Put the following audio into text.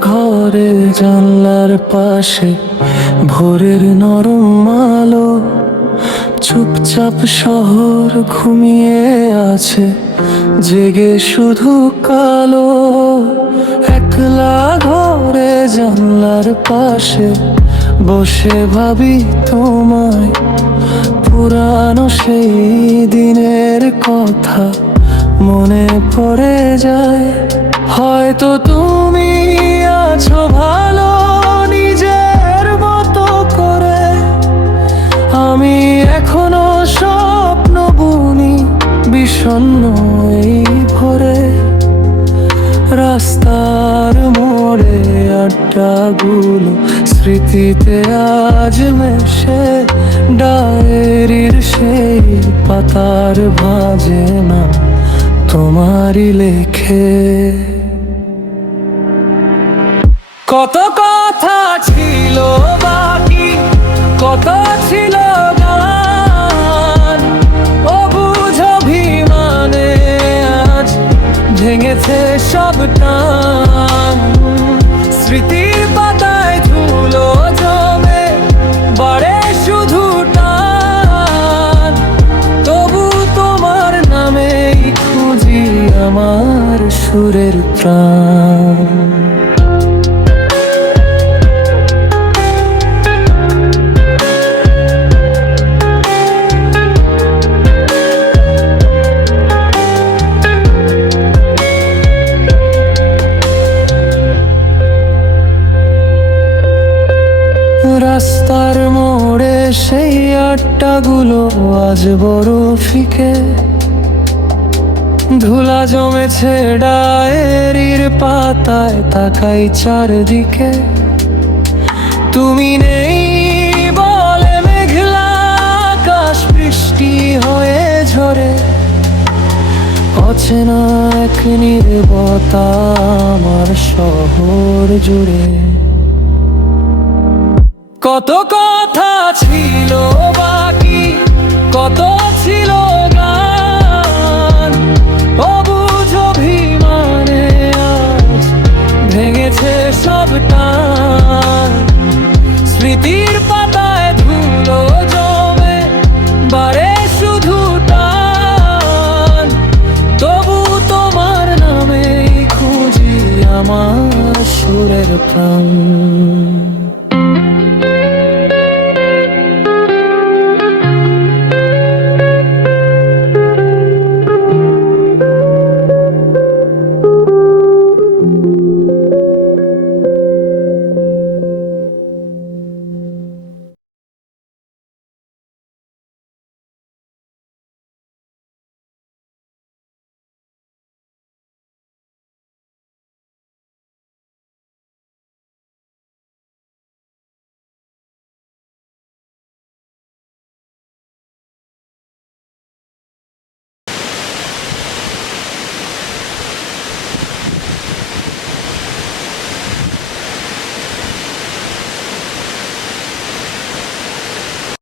ঘরে জানলার পাশে ভোরের নরম আলো, চুপচাপ শহর ঘুমিয়ে আছে, জেগে শুধু কালো। একলা ঘরে জানলার পাশে বসে ভাবি তোমায়, পুরানো সেই দিনের কথা মনে পড়ে যায়। হয়তো তুমি আছো ভালো নিজের মতো করে, আমি এখনো স্বপ্ন বুনি বিষণ্ণ এই ভোরে। রাস্তার মোড়ে আড্ডাগুলো স্মৃতিতে আজ মেশে, ডায়েরির সেই পাতার ভাঁজে না তোমারই লেখে। কত কথা ছিল বাকি, কত ছিল গান, ও বুঝ অভিমানে আজ ভেঙেছে সব টান। স্মৃতির পাতায় ধুলো জমে বাড়ে শুধু টান, তবু তোমার নামেই খুঁজি আমার সুরের প্রাণ। রাস্তার মোড়ে সেই আড্ডাগুলো আজ বড় ফিকে, ধুলা জমেছে ডায়েরির পাতায়, তাকাই চারদিকে। তুমি নেই বলে মেঘলা আকাশ বৃষ্টি হয়ে ঝরে, অচেনা এক নীরবতা আমার শহর জুড়ে। কত কথা ছিল বাকি, কত ছিল গান, অবুঝ অভিমানে আজ ভেঙেছে সব টান। স্মৃতির পাতায় ধুলো জমে বাড়ে শুধু টান, তবু তোমার নামে খুঁজি আমার সুরের প্রাণ।